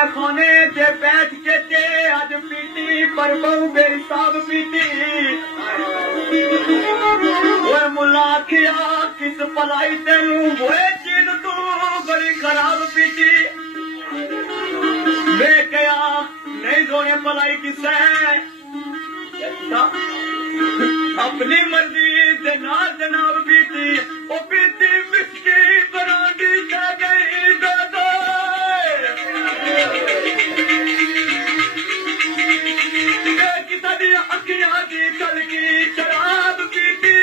मैं खाने से बैठ के थे आज पीती पर बहु मेरी साहब पीती वो मुला खिया किस पलाई तेनू वो चीज तू बड़ी खराब पीती मैं क्या नहीं सोने पलाई किस है अपनी मर्जी से ना जनाब पीती वो पीती बिस्की बरांडी से गई दादा किसी अखियां की कल की शराब पीती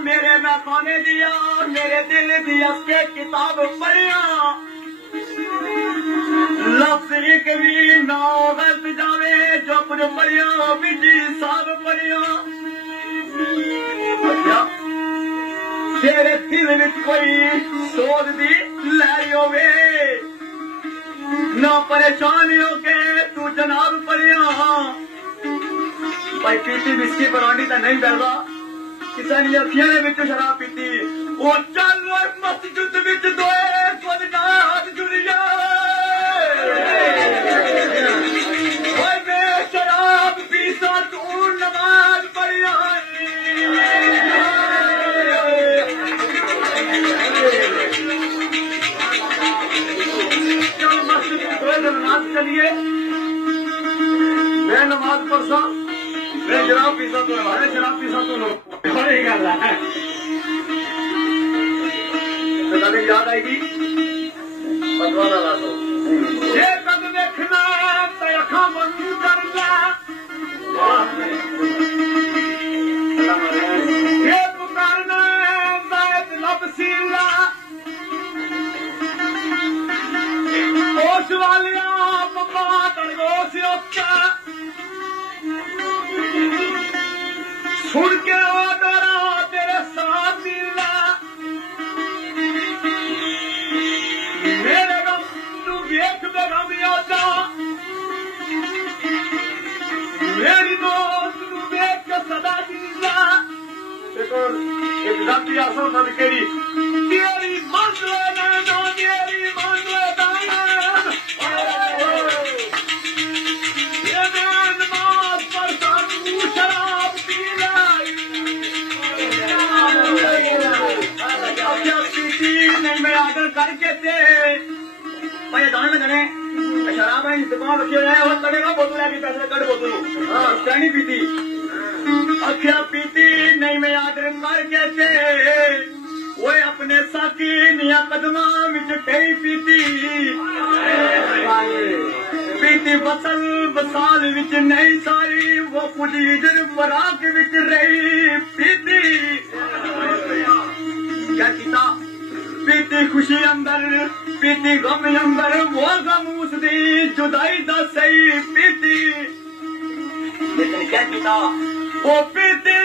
मेरे मैं खाने दिया मेरे दिल दिया के किताब पढ़िया लफ्ज एक भी ना गलत जावे जो कुछ पढ़िया बिजी साहब पढ़िया तेरे दिल विच कोई सोच दी लहरी होवे ना परेशानी हो के तू जनाब पढ़िया भाई पीती बिस्की परांडी तो नहीं बैठा किसी ने अखियां ने विच शराब पीती वो चल मस्जिद विच दोए कुछ नाथ जुड़िया मैं शराब पीसा तू नमाज पढ़िया चल मस्जिद दोए नमाज चलिए मैं नमाज पढ़सा मैं शराब पीसा तो हमारे शराब पीसा तो लोग गल है याद आएगी पतवाना ला दो ये कद देखना तो अखा बंद कर ला ये पुकारना शायद लब सीला ओश वालिया पप्पा तड़गोश ओका सुन के तेरे साथ मिला मेरे गम तू देख बेगम यादा मेरी दोस्त तू देख के सदा जिंदा देखो एक जाती आसन मन केरी तेरी मंजूर ना तेरी मंजूर दाना ये नमाज पढ़ता तू शराब पीला नहीं मैं आर्डर करके थे भाई दाने में जाने शराब है दुकान रखी हो जाए और करेगा बोतल की पैसे कट बोतल क्या नहीं पीती अखिया पीती नहीं मैं आर्डर करके थे ओए अपने साकी निया कदमा विच कई पीती पीती बसल बसाल विच नहीं सारी वो कुछ इधर फराक विच रही पीती क्या कीता पीती खुशी अंदर पीती गम अंदर वो गम उसदी जुदाई दा सही पीती लेकिन क्या कीता वो पीती